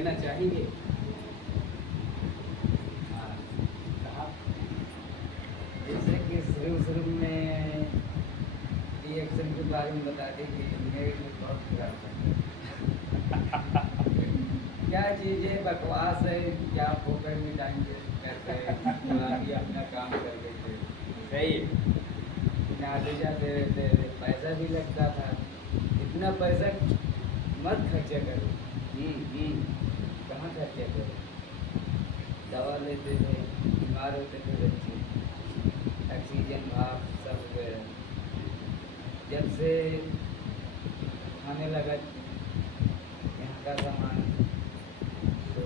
लेना चाहेंगे? हाँ, कहा जैसे कि शुरू में रिएक्शन के बारे में बता दें कि मेरे में बहुत खराब है। क्या चीज़ें बकवास है, क्या फोकट में टाइम वेस्ट करते हैं, बाकी अपना काम कर लेते हैं। सही है, आते जाते रहते, पैसा भी लगता था। इतना पैसा मत खर्चा करो। कहाँ खर्चा करो? दवा लेते थे, बीमार होते थे बच्चे, ऑक्सीजन भाप सब वगैरह। जब से खाने लगा यहाँ का सामान तो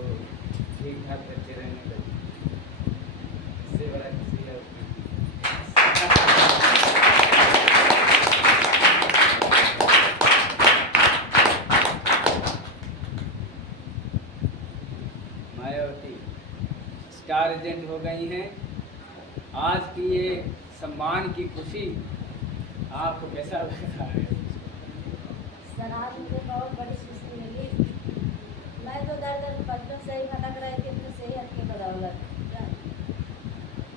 ठीक ठाक बच्चे रहने लगे। इससे बड़ा किसी का मायावती स्टार एजेंट हो गई हैं। आज की ये सम्मान की खुशी आपको कैसा लग रहा है? सर आज मुझे बहुत बड़ी खुशी मिली। मैं तो दर बचपन से ही भटक रही थी अपनी सेहत की बदौलत।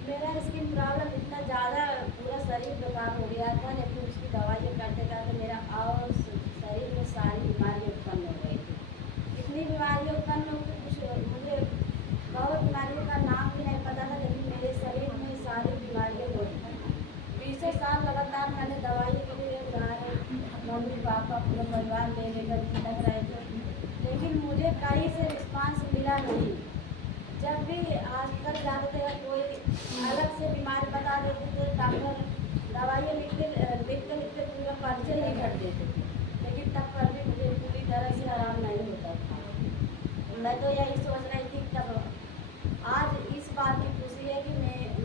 मेरा स्किन प्रॉब्लम इतना ज़्यादा पूरा शरीर बेकार हो गया था, लेकिन उसकी दवाई करते करते मेरा और शरीर में सारी बीमारियाँ उत्पन्न हो गई थी। इतनी बीमारियाँ उत्पन्न हो गई, कुछ मुझे बहुत बीमारियों का नाम भी नहीं पता था, लेकिन मेरे शरीर में सारी बीमारियाँ हो गई। 20 साल लगातार मैंने दवाई के लिए मम्मी पापा पूरा परिवार ले लेकर भटक रहे थे, लेकिन मुझे कहीं से रिस्पांस मिला नहीं। जब भी हॉस्पिटल जाते थे कोई अलग से बीमारी बता देते थे, डॉक्टर दवाइयाँ लिखते पूरा पर्चे ही भर देते थे, लेकिन तब पर भी मुझे पूरी तरह से आराम नहीं होता था। मैं तो यही सोच रही थी तब आज इस बात की खुशी है कि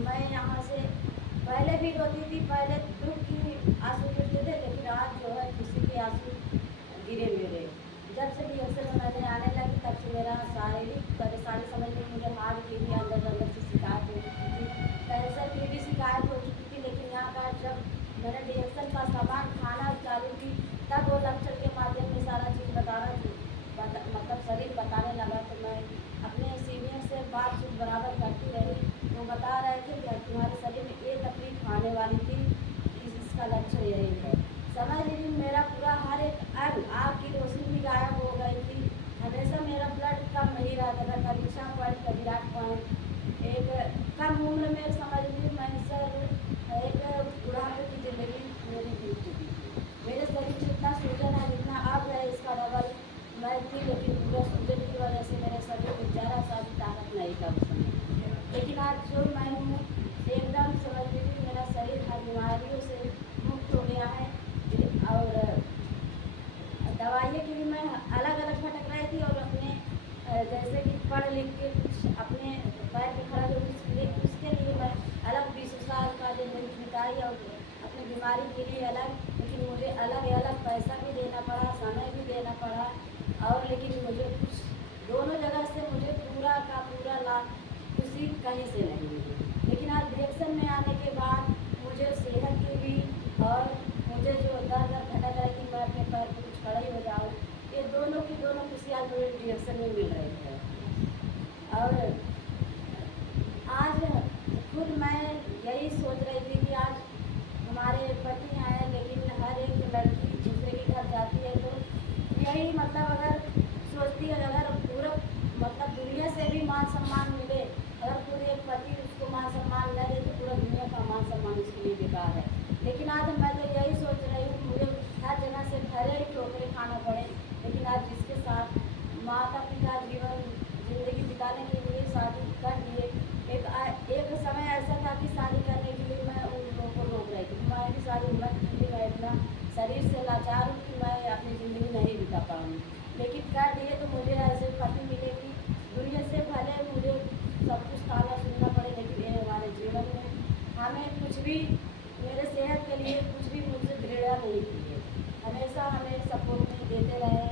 मैं यहाँ से पहले भी रोती थी, पहले दुख की आंसू गिरते थे, लेकिन आज जो है खुशी के आंसू गिरे मेरे। जब से रिएक्शन मैंने आने लगी तब से मेरा शारीरिक परेशानी समझ में मुझे हार्ट की भी अंदर से शिकायत हो चुकी थी, कैंसर की भी शिकायत हो चुकी थी, लेकिन यहाँ पर जब मैंने रिएक्शन का सामान खाना चालू की तब वो लक्षण के माध्यम में सारा चीज़ मतलब शरीर बताने लगा। तो मैं अपने सीनियर से बातचीत बराबर करती रही, वो बता रहे थे कि तुम्हारे शरीर में ये तकलीफ आने वाली थी, इसका लक्षण यही है। समझ लीजिए मेरा पूरा हर एक अंग, आँख की रोशनी भी गायब हो गई थी। हमेशा मेरा ब्लड कम नहीं रहता था, कभी 6 पॉइंट कभी 8 पॉइंट। एक कम उम्र में समझ लीजिए मैं सर एक बुढ़ापे की ज़िंदगी मेरी बीत चुकी थी। मेरे शरीर में इतना सूजन है जितना अब है इसका डबल मैं थी, लेकिन पूरा सूजन की वजह से मेरे शरीर में ज़रा सा भी ताकत नहीं था उस समय। लेकिन आज जो मैं हूँ एकदम समझ लीजिए मेरा शरीर हर बीमारियों से मुक्त हो गया है। और दवाइयों के लिए मैं अलग अलग भटक रही थी और अपने जैसे कि पढ़ लिख के कुछ अपने पैर पे खड़ा हो उसके लिए मैं अलग 20 साल का ज़िंदगी बिताई और अपनी बीमारी के लिए अलग, लेकिन मुझे अलग पैसा भी देना पड़ा, समय भी देना पड़ा, और लेकिन मुझे कुछ दोनों जगह से मुझे पूरा का पूरा लाभ खुशी कहीं से नहीं मिली। लेकिन आज रिएक्शन में आने के बाद मुझे सेहत की भी और मुझे जो दर भटक रही थी मैं अपने पैर पर कुछ खड़ा ही हो जाऊँ, ये दोनों की दोनों खुशी आज मुझे रिएक्शन में मिल रही है। और आज खुद मैं यही सोच रही थी कि आज हमारे पति आए, लेकिन हर एक लड़की दूसरे के घर जाती है तो यही मतलब अगर सोचती है अगर पूरा मतलब दुनिया से भी मान सम्मान मिले, अगर पूरे एक पति उसको मान सम्मान न दे तो पूरा दुनिया का मान सम्मान उसके लिए बेकार है। लेकिन आज मैं तो यही सोच रही हूँ मुझे हर जगह से भले ही ठोकरे खाना पड़े, लेकिन आज जिसके साथ माता पिता जीवन जिंदगी बिताने के लिए शादी कर लिए, एक समय ऐसा था कि शादी करने के लिए मैं उन लोगों को रोक रही थी। मैं भी सारी उम्र के मैं इतना शरीर से लाचार हूँ कि मैं अपनी ज़िंदगी नहीं बिता पाऊँगी, लेकिन कर दिए तो मुझे ऐसे पति मिले कि दुनिया से भले मुझे सब कुछ ताना सुनना पड़े, लेकिन ये हमारे जीवन में हमें कुछ भी मेरे सेहत के लिए कुछ भी मुझसे घृणा नहीं की है। हमेशा हमें सपोर्ट में देते रहे,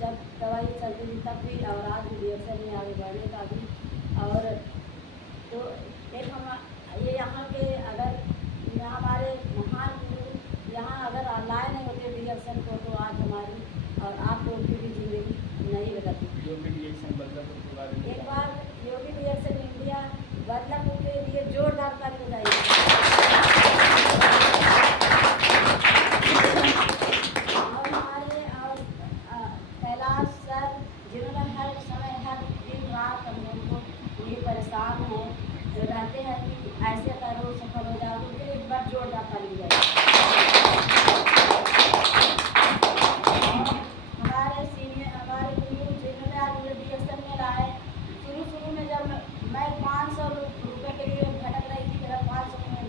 जब दवाई चलती थी तब भी और आज भी रिएक्शन में आगे बढ़ने का भी। और तो एक हम ये यहाँ के अगर हमारे महान गुरु यहाँ अगर लाए नहीं होते रिएक्शन को तो आज हमारी और आप लोगों की भी ज़िंदगी नहीं बदलती। जो भी रिएक्शन एक बार योगी रिएक्शन इंडिया बदलापुर के लिए जोरदार ताली बजाइए। और हमारे कैलाश सर जिन्होंने हर समय हर दिन रात हम लोग को ये परेशान है रहते हैं कि ऐसे करो सफल हो जाओ, उनके लिए एक बार जोरदार ताली बजाइए। हमारे सीनियर हमारे गुरु जिन्होंने आज मुझे रिएक्शन में लाए, शुरू में जब मैं 500 रुपये के लिए भटक रही थी, मेरा 500 में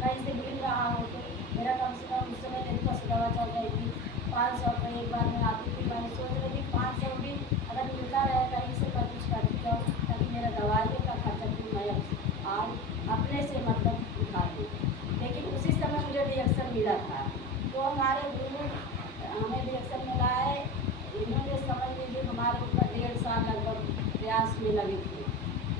कहीं से मिल रहा हो तो मेरा कम से कम उस समय मेरी बस दवा चल रही थी। 500 रुपये एक बार में आती थी, मैं सोच रही थी 500 भी अगर मिलता रहे कहीं से मैं कुछ करती रहूँ ताकि मेरा दवाइयों का खर्चा भी मैं आज अपने से मतलब उठा दूँ। लेकिन उसी समय मुझे रिएक्शन मिला था, तो हमारे गुरु हमें रिएक्शन में लाए। इन्होंने समझ लीजिए हमारे ऊपर 1.5 साल लगभग प्रयास में लगे थे,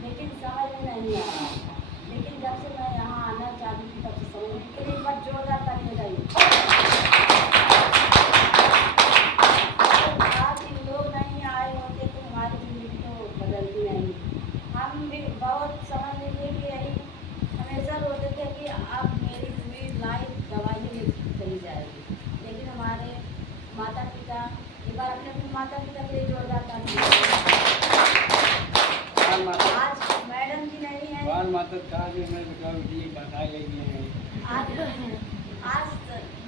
लेकिन समझ में नहीं आ रहा था। लेकिन जब से मैं यहाँ आना चाहती थी तब से समझ में के लिए एक बार जोरदार ताली बजाइए। आज इन लोग नहीं आए होते तो हमारी ज़िंदगी तो बदलती नहीं। हम भी बहुत समझ लीजिए कि यही हमेशा रोते थे कि अब मेरी पूरी लाइफ दवाई में चली जाएगी। लेकिन हमारे माता पिता एक बार अपने माता पिता के लिए जोरदार ताली बजाइए। आज मैडम जी नहीं है, आज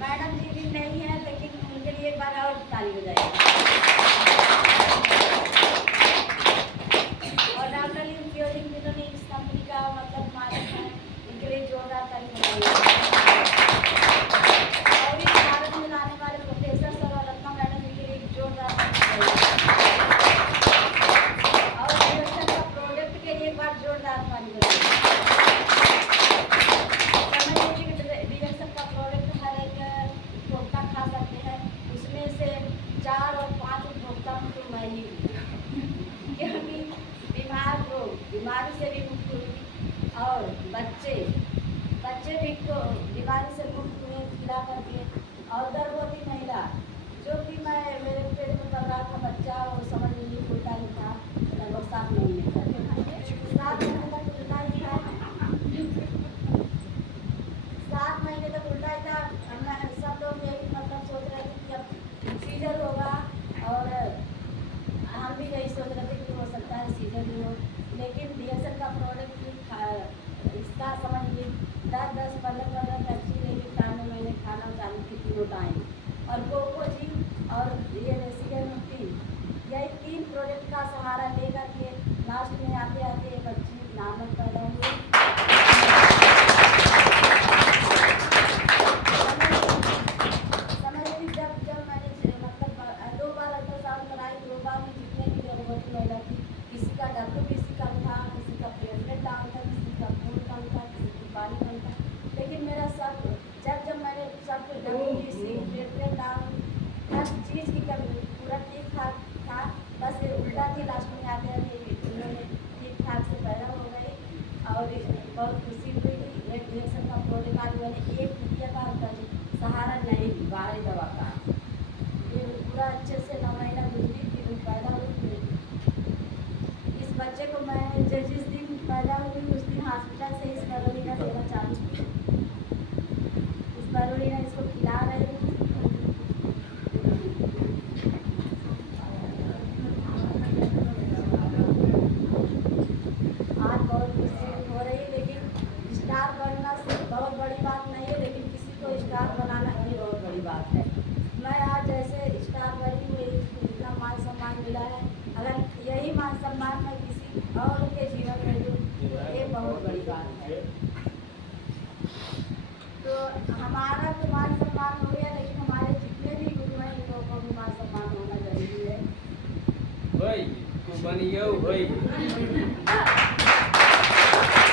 मैडम जी भी नहीं है, लेकिन उनके लिए एक बार और ताली बजाइए। और डॉक्टर लिम क्योरिंग जिन्होंने इस कंपनी का मतलब मालिक है, उनके लिए जोरदार ताली बजाइए। और इस भारत में लाने वाले प्रोफेसर सर और रत्ना मैडम जी के लिए जोरदार ताली बजाइए। और रिएक्शन का प्रोडक्ट के लिए एक बार जोरदार ताली बजाइए। समझ लीजिए कि रिएक्शन का प्रोडक्ट हर एक उपभोक्ता खा सकते हैं, उसमें से 4 और 5 उपभोक्ता तो मैं ही हूँ, क्योंकि बीमार लोग बीमारी से भी मुक्त हुई और बच्चे भी को बीमारी से मुक्त हुए खिला करके। और गर्भवती महिला जो कि मैं मेरे पेट में पल रहा था बच्चा, वो समझ लीजिए उल्टा ही था, लगभग 7 महीने तक 7 महीने तक उल्टा ही था 7 महीने तक उल्टा ही था। मैं सब लोग यही मतलब सोच रहे थे कि अब सीजर होगा, और हम भी यही सोच रहे थे कि हो सकता है सीजर ही हो। लेकिन रिएक्शन का प्रोडक्ट इसका समझ लीजिए 10-10, 15-15 कैप्सूल लेके खाने मैंने खाना चालू की तीनों टाइम, और कोको जी और ये रेसिडेंट मुक्ति, यही 3 प्रोडक्ट का सहारा लेकर के लास्ट में आते आते एक अच्छी नामक पैदा हुई। समझ लीजिए जब मैंने मतलब 2 बार अल्ट्रासाउंड कराई, 2 बार में जितने भी गर्भवती महिला थी, किसी का WBC कम था, किसी का प्लेटलेट डाउन था, किसी का खून कम था, किसी की पानी कम था। लेकिन मेरा सब जब मैंने सब WBC प्लेटलेट डाउन हर चीज़ की कमी पूरा ठीक ठाक था, बस ये उल्टा थी। लास्ट में आते आते उन्होंने ठीक ठाक से पैदा हो गई और बहुत खुशी हुई। एक रिएक्शन का प्रोडक्ट आज मैंने 1 रुपया का सहारा नहीं ली बाहरी दवा का, ये पूरा अच्छे से 9 महीना गुजरी फिर पैदा हुई। इस बच्चे को मैं जिस दिन पैदा हुई उस दिन हॉस्पिटल से इस बरोलीना देना चालू की। इस बरोलीना इसको खिला रही हूँ। आज बहुत खुशी हो रही है, लेकिन स्टार बनना बहुत बड़ी बात नहीं है, लेकिन किसी को स्टार बनाना ही बहुत बड़ी बात है। मैं आज जैसे स्टार बनी हुई, इतना मान सम्मान मिला है, अगर यही मान सम्मान मैं किसी और के जीवन में दूँ तो ये बहुत बड़ी बात है। तो हमारा तो मान सम्मान हो गया, लेकिन हमारे जितने भी गुरु हैं इन लोगों को भी मान सम्मान होना जरूरी है। भाई तो बनियो भाई